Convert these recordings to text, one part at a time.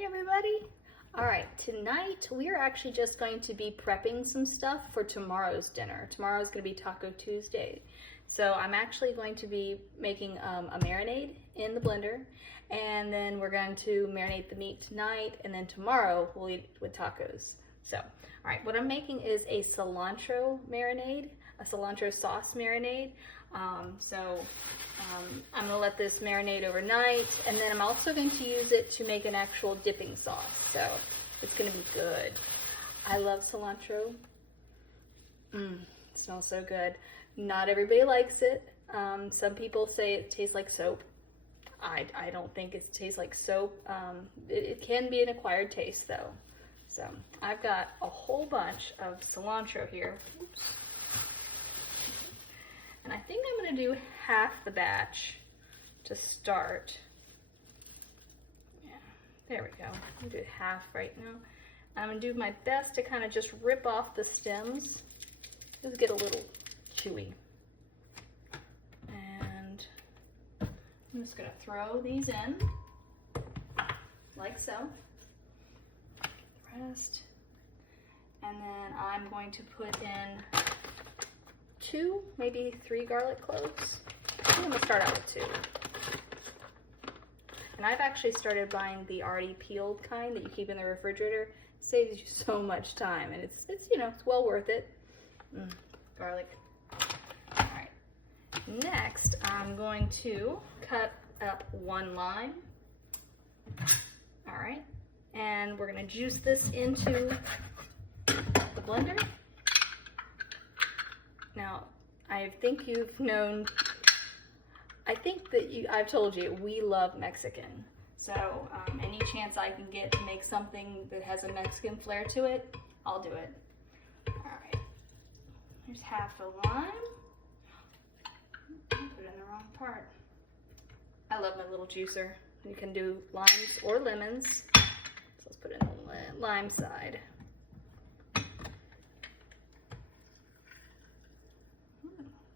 Hey everybody! Alright, tonight we are actually just going to be prepping some stuff for tomorrow's dinner. Tomorrow's going to be Taco Tuesday. So I'm actually going to be making a marinade in the blender, and then we're going to marinate the meat tonight, and then tomorrow we'll eat it with tacos. So, alright, what I'm making is a cilantro marinade, a cilantro sauce marinade. I'm going to let this marinate overnight, and then I'm also going to use it to make an actual dipping sauce. So it's going to be good. I love cilantro. It smells so good. Not everybody likes it. Some people say it tastes like soap. I don't think it tastes like soap. It can be an acquired taste though. So I've got a whole bunch of cilantro here. Oops. And I think I'm going to do half the batch to start. Yeah, there we go. I'm going to do half right now. I'm going to do my best to kind of just rip off the stems. Just get a little chewy. And I'm just going to throw these in, like so. The rest. And then I'm going to put in 2, maybe 3 garlic cloves. I think I'm going to start out with 2. And I've actually started buying the already peeled kind that you keep in the refrigerator. It saves you so much time, and it's you know, it's well worth it. Garlic. All right. Next, I'm going to cut up 1 lime. All right. And we're going to juice this into the blender. Now, I think you've known, I've told you, we love Mexican. So any chance I can get to make something that has a Mexican flair to it, I'll do it. All right, here's half a lime. I put it in the wrong part. I love my little juicer. You can do limes or lemons. So let's put it in the lime side.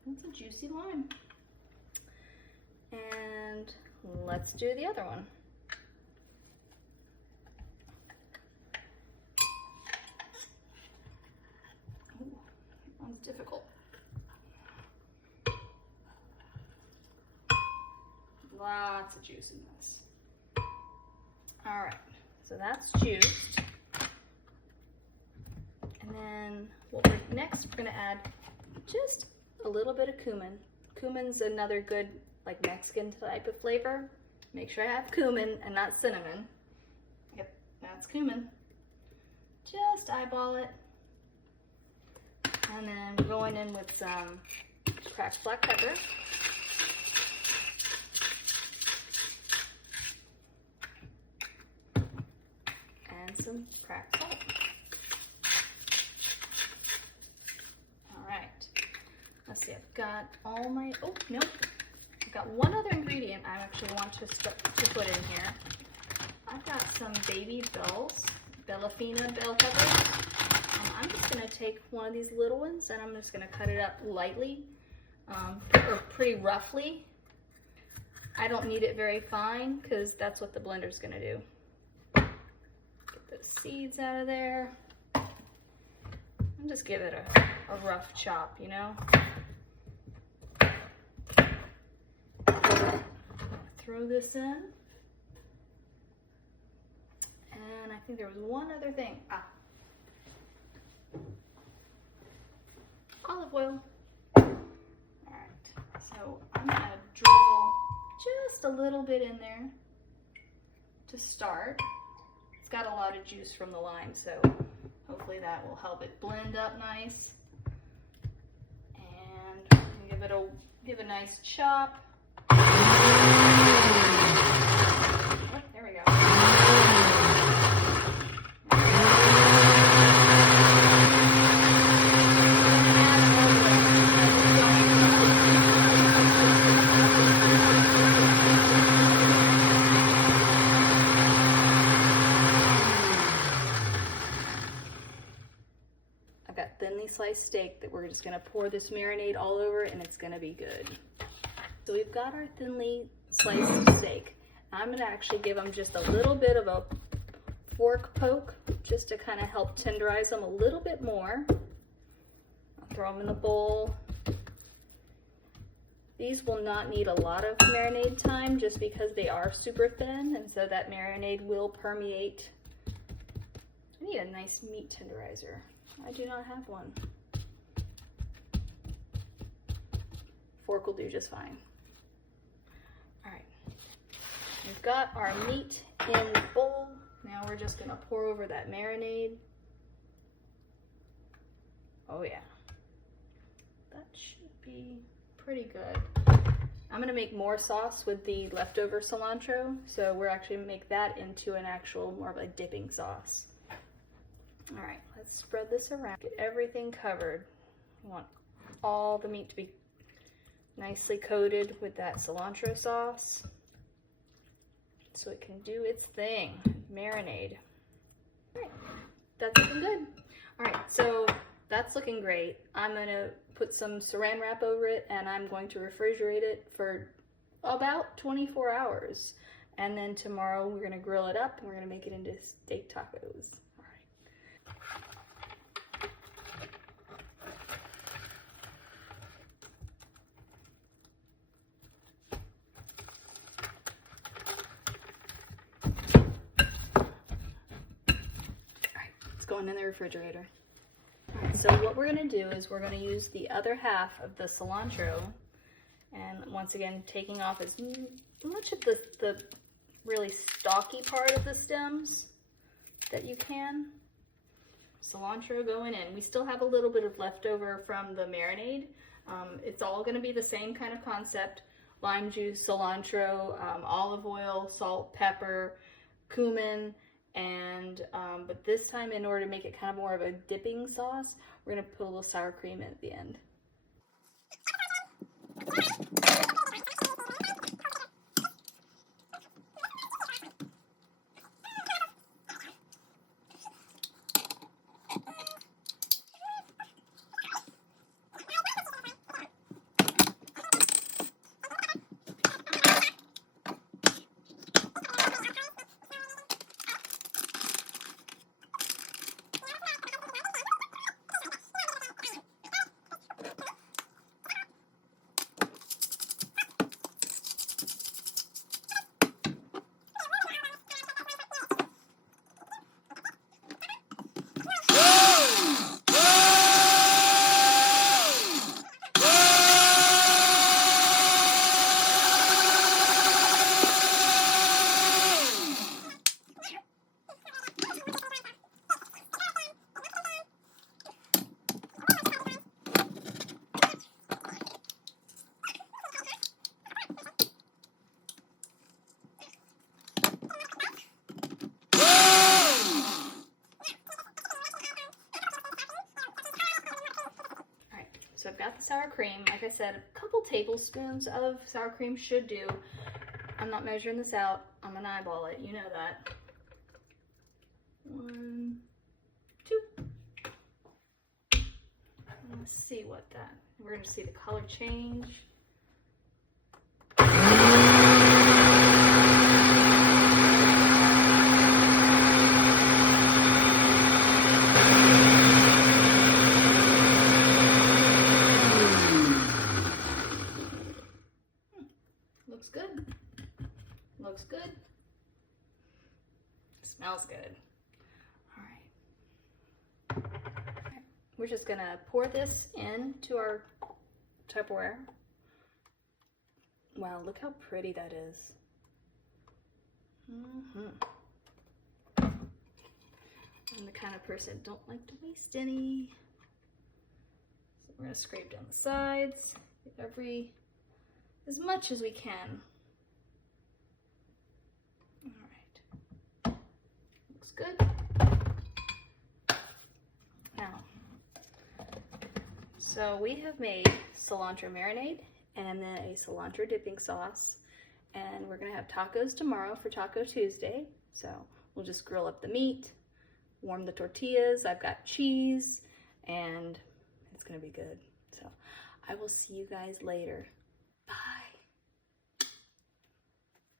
It's a juicy lime. And let's do the other one. Ooh, that one's difficult. Lots of juice in this. All right, so that's juiced. And then next we're gonna add just a little bit of cumin. Cumin's another good, like, Mexican type of flavor. Make sure I have cumin and not cinnamon. Yep, that's cumin. Just eyeball it. And then we're going in with some cracked black pepper. And some cracked salt. Let's see, I've got all my, oh, nope. I've got one other ingredient I actually want to put in here. I've got some baby bells, Bellafina bell peppers. I'm just going to take one of these little ones and I'm just going to cut it up lightly, or pretty roughly. I don't need it very fine because that's what the blender's going to do. Get the seeds out of there. And just give it a rough chop, you know. Throw this in. And I think there was one other thing. Olive oil. Alright, so I'm going to drizzle just a little bit in there to start. It's got a lot of juice from the lime, so hopefully that will help it blend up nice. And give a nice chop. Oh, there we go. I've got thinly sliced steak that we're just going to pour this marinade all over, and it's going to be good. So we've got our thinly sliced steak. I'm going to actually give them just a little bit of a fork poke just to kind of help tenderize them a little bit more. I'll throw them in the bowl. These will not need a lot of marinade time just because they are super thin, and so that marinade will permeate. I need a nice meat tenderizer. I do not have one. Fork will do just fine. All right, we've got our meat in the bowl. Now we're just gonna pour over that marinade. Oh yeah, that should be pretty good. I'm gonna make more sauce with the leftover cilantro, so we're actually gonna make that into an actual more of a dipping sauce. All right, let's spread this around. Get everything covered. We want all the meat to be nicely coated with that cilantro sauce so it can do its thing. Marinade. All right, that's looking good. All right, so that's looking great. I'm gonna put some saran wrap over it and I'm going to refrigerate it for about 24 hours. And then tomorrow we're gonna grill it up and we're gonna make it into steak tacos. Going in the refrigerator. Alright, so what we're going to do is we're going to use the other half of the cilantro, and once again taking off as much of the really stalky part of the stems that you can. Cilantro going in. We still have a little bit of leftover from the marinade. It's all going to be the same kind of concept: lime juice, cilantro, olive oil, salt, pepper, cumin. And but this time, in order to make it kind of more of a dipping sauce, we're going to put a little sour cream in at the end. So I've got the sour cream. Like I said, a couple tablespoons of sour cream should do. I'm not measuring this out. I'm gonna eyeball it. You know that. 1, 2. Let's see what that. We're gonna see the color change. Looks good. Looks good. Smells good. All right. We're just gonna pour this into our Tupperware. Wow, look how pretty that is. I'm the kind of person that don't like to waste any. So we're gonna scrape down the sides, get as much as we can. All right, looks good. Now, so we have made cilantro marinade and then a cilantro dipping sauce, and we're gonna have tacos tomorrow for Taco Tuesday. So we'll just grill up the meat, warm the tortillas. I've got cheese, and it's gonna be good. So I will see you guys later.